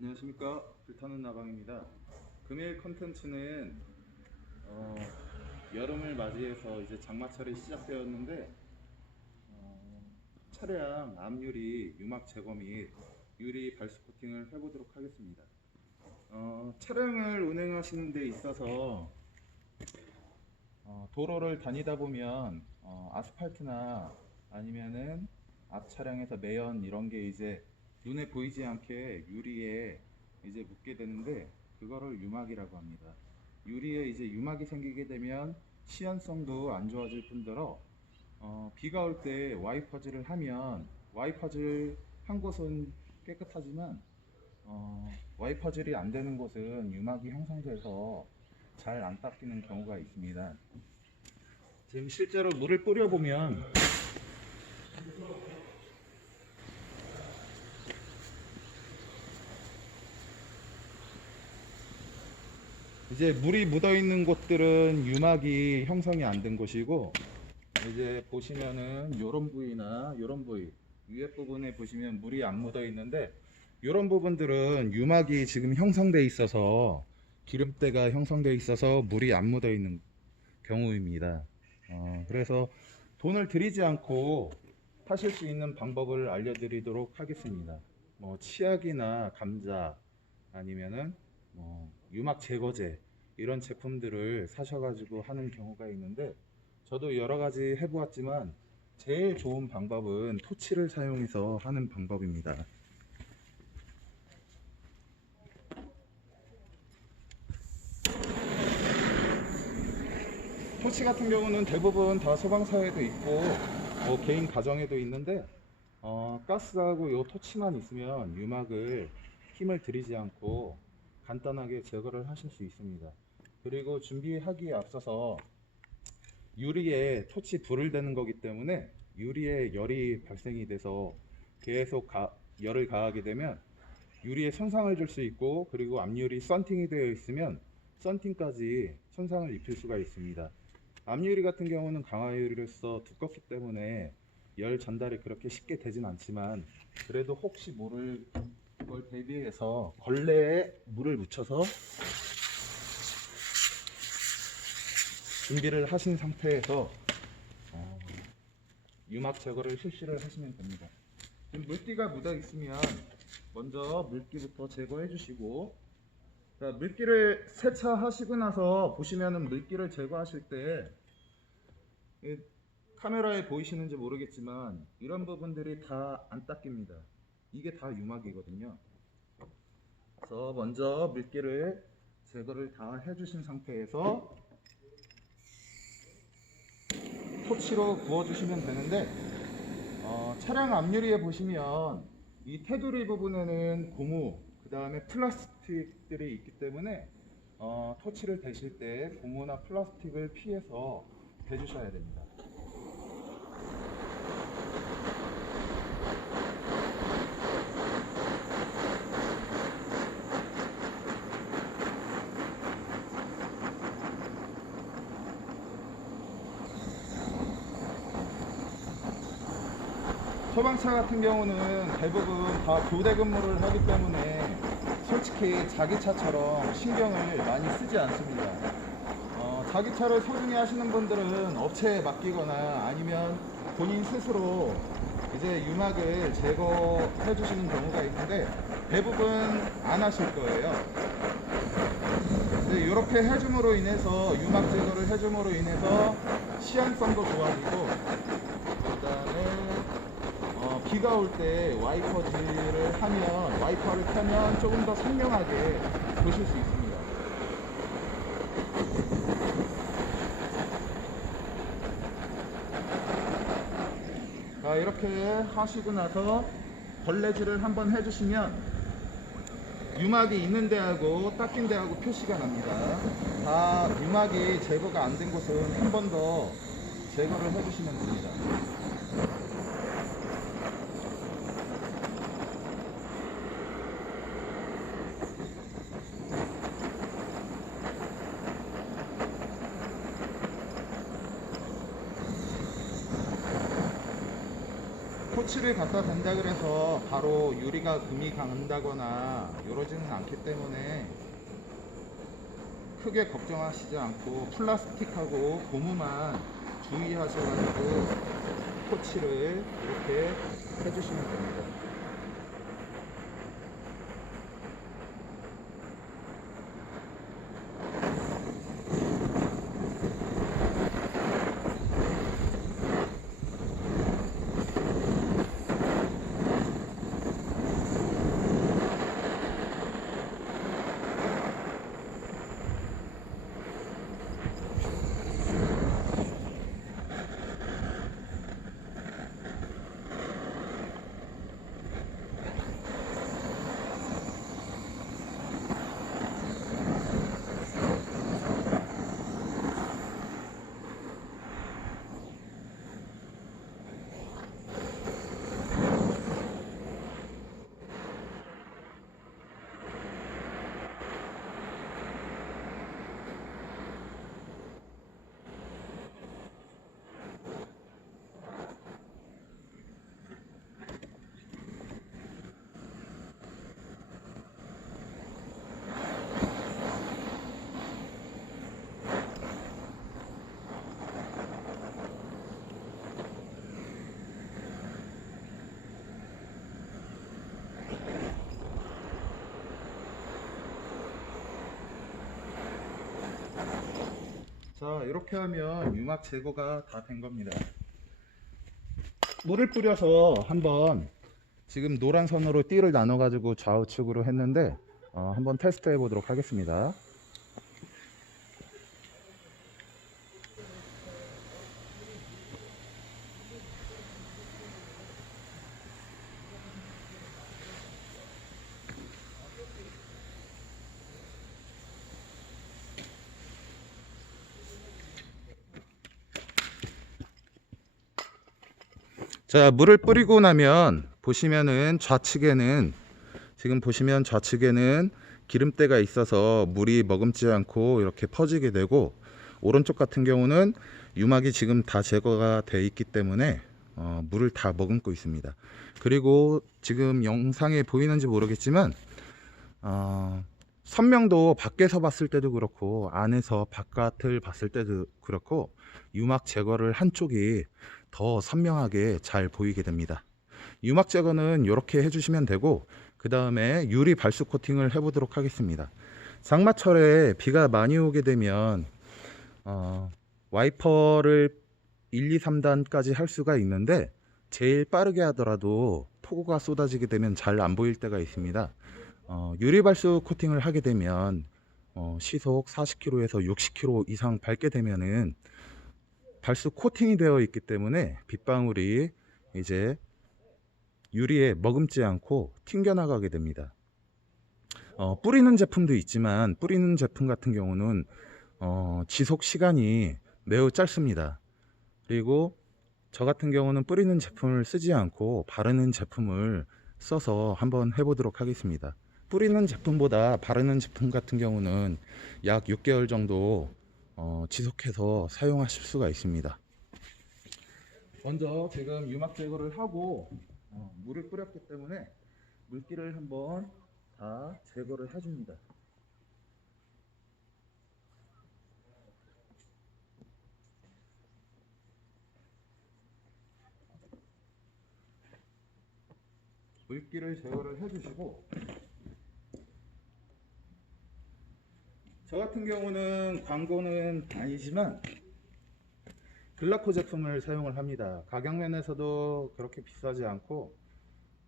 안녕하십니까 불타는 나방입니다. 금일 컨텐츠는 어, 여름을 맞이해서 이제 장마철이 시작되었는데 어, 차량 앞유리 유막 제거 및 유리 발수 코팅을 해보도록 하겠습니다. 어, 차량을 운행하시는 데 있어서 어, 도로를 다니다 보면 어, 아스팔트나 아니면은 앞 차량에서 매연 이런 게 이제 눈에 보이지 않게 유리에 이제 묻게 되는데 그거를 유막이라고 합니다. 유리에 이제 유막이 생기게 되면 시연성도 안 좋아질 뿐더러 어, 비가 올 때 와이퍼즈를 하면 와이퍼즈를 한 곳은 깨끗하지만 어, 와이퍼질이 안 되는 곳은 유막이 형성돼서 잘 안 닦이는 경우가 있습니다. 지금 실제로 물을 뿌려보면 이제 물이 묻어 있는 곳들은 유막이 형성이 안 된 곳이고 이제 보시면은 요런 부위나 요런 부위 위에 부분에 보시면 물이 안 묻어 있는데 요런 부분들은 유막이 지금 형성돼 있어서 기름때가 형성돼 있어서 물이 안 묻어 있는 경우입니다. 어, 그래서 돈을 들이지 않고 하실 수 있는 방법을 알려드리도록 하겠습니다. 뭐 치약이나 감자 아니면은 뭐 유막 제거제 이런 제품들을 사셔가지고 하는 경우가 있는데 저도 여러 가지 해보았지만 제일 좋은 방법은 토치를 사용해서 하는 방법입니다. 토치 같은 경우는 대부분 다 소방사에도 있고 뭐 개인 가정에도 있는데 어, 가스하고 요 토치만 있으면 유막을 힘을 들이지 않고 간단하게 제거를 하실 수 있습니다. 그리고 준비하기에 앞서서 유리에 토치 불을 대는 거기 때문에 유리에 열이 발생이 돼서 계속 가- 열을 가하게 되면 유리에 손상을 줄 수 있고 그리고 앞유리 썬팅이 되어 있으면 썬팅까지 손상을 입힐 수가 있습니다. 앞유리 같은 경우는 강화유리로서 두껍기 때문에 열 전달이 그렇게 쉽게 되진 않지만 그래도 혹시 모를 걸 대비해서 걸레에 물을 묻혀서 준비를 하신 상태에서 어, 유막 제거를 실시를 하시면 됩니다. 지금 물기가 묻어 있으면 먼저 물기부터 제거해 주시고 자, 물기를 세차하시고 나서 보시면은 물기를 제거하실 때이 카메라에 보이시는지 모르겠지만 이런 부분들이 다 안 닦입니다. 이게 다 유막이거든요. 그래서 먼저 물기를 제거를 다 해주신 상태에서 토치로 부어주시면 되는데 어, 차량 앞유리에 보시면 이 테두리 부분에는 고무 그 다음에 플라스틱들이 있기 때문에 어, 토치를 대실 때 고무나 플라스틱을 피해서 대주셔야 됩니다. 소방차 같은 경우는 대부분 다 교대 근무를 하기 때문에 솔직히 자기 차처럼 신경을 많이 쓰지 않습니다. 어, 자기 차를 소중히 하시는 분들은 업체에 맡기거나 아니면 본인 스스로 이제 유막을 제거해 주시는 경우가 있는데 대부분 안 하실 거예요. 이렇게 해줌으로 인해서 유막 제거를 해줌으로 인해서 시안성도 좋아지고 비가 올 때 와이퍼질을 하면 와이퍼를 켜면 조금 더 선명하게 보실 수 있습니다. 자, 이렇게 하시고 나서 걸레질을 한번 해주시면 유막이 있는 데하고 닦인 데하고 표시가 납니다. 다 유막이 제거가 안 된 곳은 한 번 더 제거를 해주시면 됩니다. 토치를 갖다 댄다 그래서 바로 유리가 금이 간다거나 이러지는 않기 때문에 크게 걱정하시지 않고 플라스틱하고 고무만 주의하셔가지고 토치를 이렇게 해주시면 됩니다. 자 이렇게 하면 유막 제거가 다 된 겁니다. 물을 뿌려서 한번 지금 노란 선으로 띠를 나눠 가지고 좌우측으로 했는데 어, 한번 테스트 해 보도록 하겠습니다 자 물을 뿌리고 나면 보시면은 좌측에는 지금 보시면 좌측에는 기름때가 있어서 물이 머금지 않고 이렇게 퍼지게 되고 오른쪽 같은 경우는 유막이 지금 다 제거가 돼 있기 때문에 어, 물을 다 머금고 있습니다. 그리고 지금 영상에 보이는지 모르겠지만 어, 선명도 밖에서 봤을 때도 그렇고 안에서 바깥을 봤을 때도 그렇고 유막 제거를 한쪽이 더 선명하게 잘 보이게 됩니다. 유막 제거는 이렇게 해주시면 되고 그 다음에 유리 발수 코팅을 해보도록 하겠습니다. 장마철에 비가 많이 오게 되면 어, 와이퍼를 1, 2, 3단까지 할 수가 있는데 제일 빠르게 하더라도 폭우가 쏟아지게 되면 잘 안 보일 때가 있습니다. 어, 유리 발수 코팅을 하게 되면 어, 시속 40km에서 60km 이상 밟게 되면은 발수 코팅이 되어 있기 때문에 빗방울이 이제 유리에 머금지 않고 튕겨나가게 됩니다. 어, 뿌리는 제품도 있지만 뿌리는 제품 같은 경우는 어, 지속 시간이 매우 짧습니다. 그리고 저 같은 경우는 뿌리는 제품을 쓰지 않고 바르는 제품을 써서 한번 해보도록 하겠습니다. 뿌리는 제품보다 바르는 제품 같은 경우는 약 6개월 정도 어, 지속해서 사용하실 수가 있습니다. 먼저 지금 유막 제거를 하고 어, 물을 뿌렸기 때문에 물기를 한번 다 제거를 해줍니다. 물기를 제거를 해주시고 저 같은 경우는 광고는 아니지만 글라코 제품을 사용을 합니다. 가격 면에서도 그렇게 비싸지 않고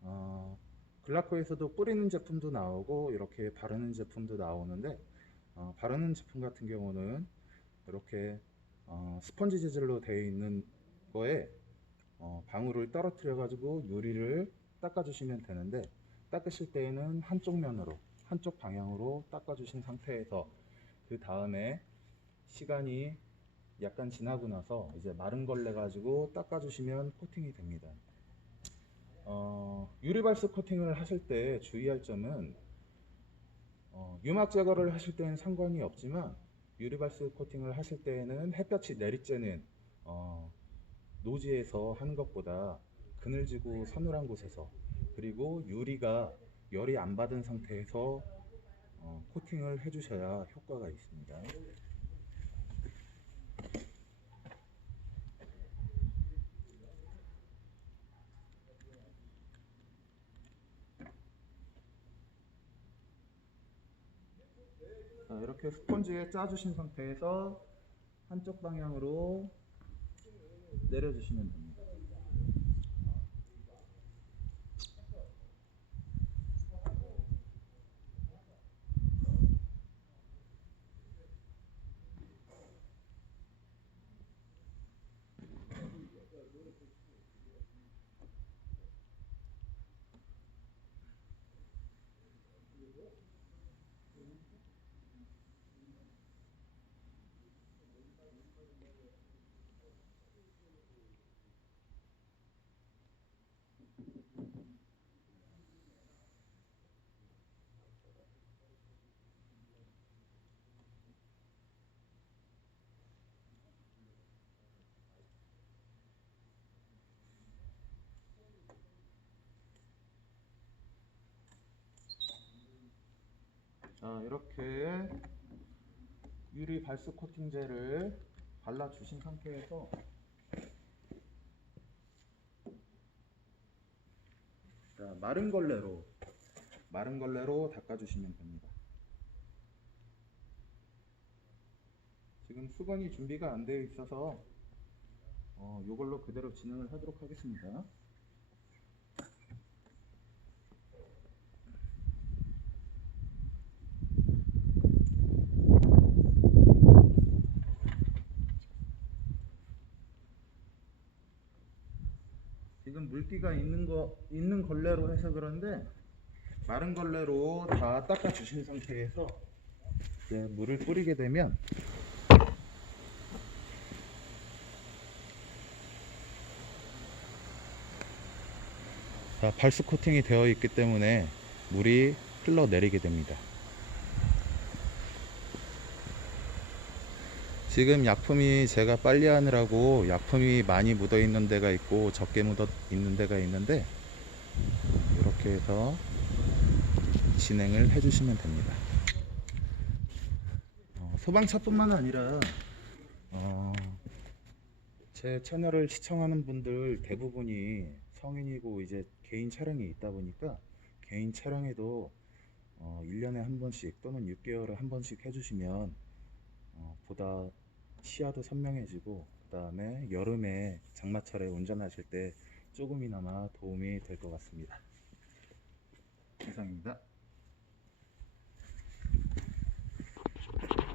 어, 글라코에서도 뿌리는 제품도 나오고 이렇게 바르는 제품도 나오는데 어, 바르는 제품 같은 경우는 이렇게 어, 스펀지 재질로 되어 있는 거에 어, 방울을 떨어뜨려 가지고 유리를 닦아 주시면 되는데 닦으실 때에는 한쪽 면으로 한쪽 방향으로 닦아 주신 상태에서 그 다음에 시간이 약간 지나고 나서 이제 마른 걸레 가지고 닦아 주시면 코팅이 됩니다. 어, 유리발수 코팅을 하실 때 주의할 점은 어, 유막 제거를 하실 때는 상관이 없지만 유리발수 코팅을 하실 때에는 햇볕이 내리쬐는 어, 노지에서 하는 것보다 그늘지고 서늘한 곳에서 그리고 유리가 열이 안 받은 상태에서 어, 코팅을 해주셔야 효과가 있습니다. 자, 이렇게 스펀지에 짜주신 상태에서 한쪽 방향으로 내려주시면 됩니다. 자, 이렇게 유리 발수 코팅제를 발라주신 상태에서 자, 마른 걸레로 마른 걸레로 닦아주시면 됩니다. 지금 수건이 준비가 안 되어 있어서 어, 이걸로 그대로 진행을 하도록 하겠습니다. 지금 물기가 있는 거 있는 걸레로 해서 그런데 마른 걸레로 다 닦아 주신 상태에서 이제 물을 뿌리게 되면 자, 발수 코팅이 되어 있기 때문에 물이 흘러내리게 됩니다. 지금 약품이 제가 빨리 하느라고 약품이 많이 묻어 있는 데가 있고 적게 묻어 있는 데가 있는데 이렇게 해서 진행을 해주시면 됩니다. 어, 소방차뿐만 아니라 어, 제 채널을 시청하는 분들 대부분이 성인이고 이제 개인 차량이 있다 보니까 개인 차량에도 어, 1년에 한 번씩 또는 6개월에 한 번씩 해주시면 어, 보다 시야도 선명해지고 그 다음에 여름에 장마철에 운전하실 때 조금이나마 도움이 될 것 같습니다. 이상입니다.